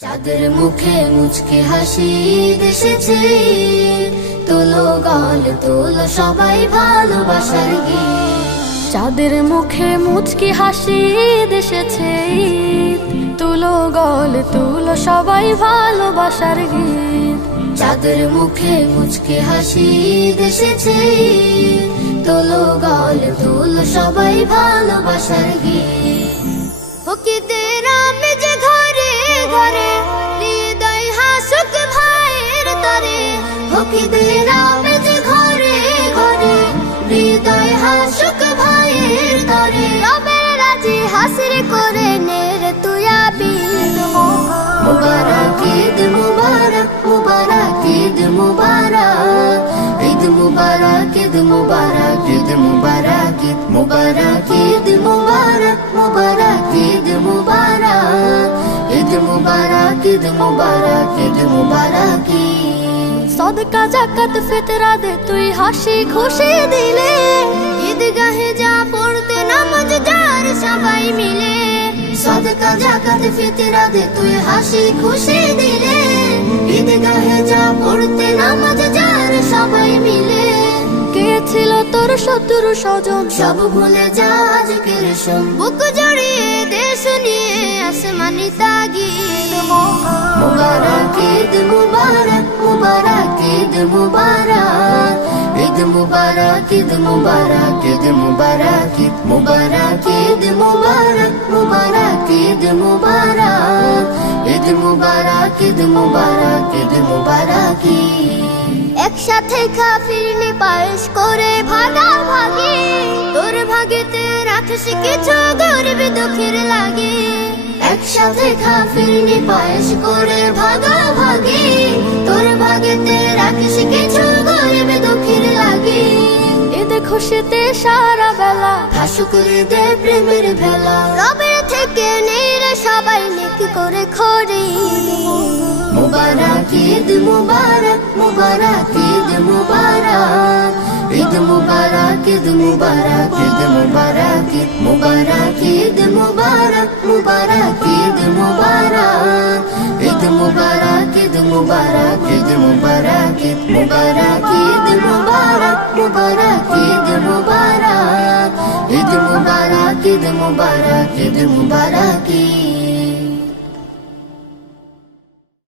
চাঁদের মুখে মুচকে হাসি দেশেছে, তোলো গাল তোলো সবাই ভালোবাসার গীত। চাঁদের মুখে মুচকি হাসি দেশেছে, তুলো গল তুলো সবাই ভালোবাসার গীত। চাঁদের মুখে মুচকে হাসি দেশেছে, তোলো গাল তোলো সবাই ভালোবাসার গীত। ফকিরদের আমেজ ঘরে ঘরে, হৃদয় হাসুক ভাইয়ের তরে। ফকিরদের আমেজ ঘরে ঘরে, হৃদয় হাসুক ভাইয়ের তরে। রবের রাজি হাসির করে নে রে তুই আবিদ। মুবারক ঈদ মুবারক, মুবারক ঈদ মুবারক, ঈদ মুবারক ঈদ মুবারক, ঈদ মুবারক ঈদ মুবারক, ঈদ মুবারক মুবারক ঈদ মুবারক, ঈদ মুবারক ঈদ মুবারক, ঈদ মুবারক। সদকা জাকাত ফিতরা দে তুই হাসি খুশি দিলে, ঈদগাহে যা পড়তে নামাজ যার সবাই মিলে। সদকা জাকাত ফিতরা দে তুই হাসি খুশি দিলে, ঈদগাহে যা পড়তে নামাজ যার সবাই মিলে। কে ছিল তোর শত্রু স্বজন সব ভুলে যা আজকের শোন, বুক জড়িয়ে দেশ নিয়ে আসমানি তাগিদ। মুবারক ঈদ মুবারক, মুবারক ঈদ মুবারক, ঈদ মুবারক ঈদ মুবারক, ঈদ মুবারক ঈদ মুবারক, ঈদ মুবারক মুবারক ঈদ মুবারক, ঈদ মুবারক ঈদ মুবারক, ঈদ মুবারক। একসাথে খাফিরনি পায়েস করে ভাগাভাগি, তোর ভাগেতে রাখিস কিছু গরিব দুঃখের লাগে। একসাথে খাফিরনি পায়েস করে ভাগাভাগি, তোর ভাগেতে রাখিস কিছু গরিব দুঃখের লাগে। এতে খুশিতে সারা বেলা হাসুক দে প্রেমের ভেলা, রবের থেকে নেই রে সবাই নেকি করে খড়ি। মুবারক ঈদ মুবারক, মুবারক ঈদ মুবারক, ঈদ মুবারক ঈদ মুবারক, ঈদ মুবারক ঈদ মুবারক, ঈদ মুবারক মুবারক ঈদ মুবারক, ঈদ মুবারক ঈদ মুবারক, ঈদ মুবারক ঈদ মুবারক, ঈদ মুবারক মুবারক ঈদ মুবারক, ঈদ মুবারক ঈদ মুবারক, ঈদ মুবারক।